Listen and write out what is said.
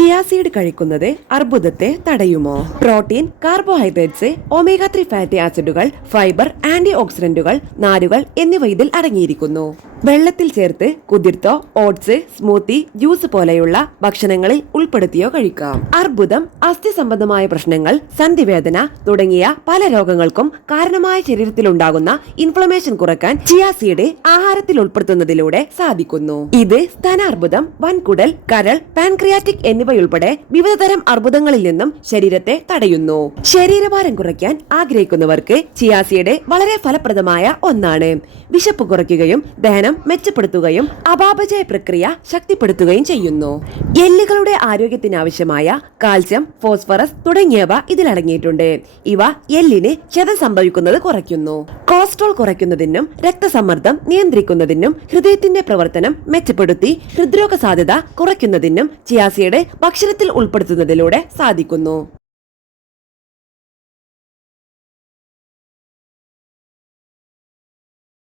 Chia seed കഴിക്കുന്നത് അർബുദത്തെ തടയുമോ? Protein, carbohydrates, omega 3 fatty ആസിഡുകൾ, fibre, anti ഓക്സിഡന്റുകൾ, നാരുകൾ എന്നിവ ഇതിൽ അടങ്ങിയിരിക്കുന്നു. വെള്ളത്തിൽ ചേർത്ത് കുതിർത്തോ ഓട്സ്, സ്മൂത്തി, ജ്യൂസ് പോലെയുള്ള ഭക്ഷണങ്ങളിൽ ഉൾപ്പെടുത്തിയോ കഴിക്കാം. അർബുദം, അസ്ഥി സംബന്ധമായ പ്രശ്നങ്ങൾ, സന്ധിവേദന തുടങ്ങിയ പല രോഗങ്ങൾക്കും കാരണമായ ശരീരത്തിലുണ്ടാകുന്ന ഇൻഫ്ലമേഷൻ കുറയ്ക്കാൻ ചിയ സീഡ് ആഹാരത്തിൽ ഉൾപ്പെടുത്തുന്നതിലൂടെ സാധിക്കുന്നു. ഇത് സ്തനാർബുദം, വൻകുടൽ, കരൾ, പാൻക്രിയാറ്റിക് എന്നിവയുൾപ്പെടെ വിവിധതരം അർബുദങ്ങളിൽ നിന്നും ശരീരത്തെ തടയുന്നു. ശരീരഭാരം കുറയ്ക്കാൻ ആഗ്രഹിക്കുന്നവർക്ക് ചിയ സീഡ് വളരെ ഫലപ്രദമായ ഒന്നാണ്. വിശപ്പ് കുറയ്ക്കുകയും ദഹനം മെച്ചപ്പെടുത്തുകയും അപാപചയ പ്രക്രിയ ശക്തിപ്പെടുത്തുകയും ചെയ്യുന്നു. എല്ലുകളുടെ ആരോഗ്യത്തിന് ആവശ്യമായ കാൽസ്യം, ഫോസ്ഫറസ് തുടങ്ങിയവ ഇതിലടങ്ങിയിട്ടുണ്ട്. ഇവ എല്ലിന് ക്ഷതം സംഭവിക്കുന്നത് കുറയ്ക്കുന്നു. കൊളസ്ട്രോൾ കുറയ്ക്കുന്നതിനും രക്തസമ്മർദ്ദം നിയന്ത്രിക്കുന്നതിനും ഹൃദയത്തിന്റെ പ്രവർത്തനം മെച്ചപ്പെടുത്തി ഹൃദ്രോഗ സാധ്യത കുറയ്ക്കുന്നതിനും ചിയ സീഡ് ഭക്ഷണത്തിൽ ഉൾപ്പെടുത്തുന്നതിലൂടെ സാധിക്കുന്നു.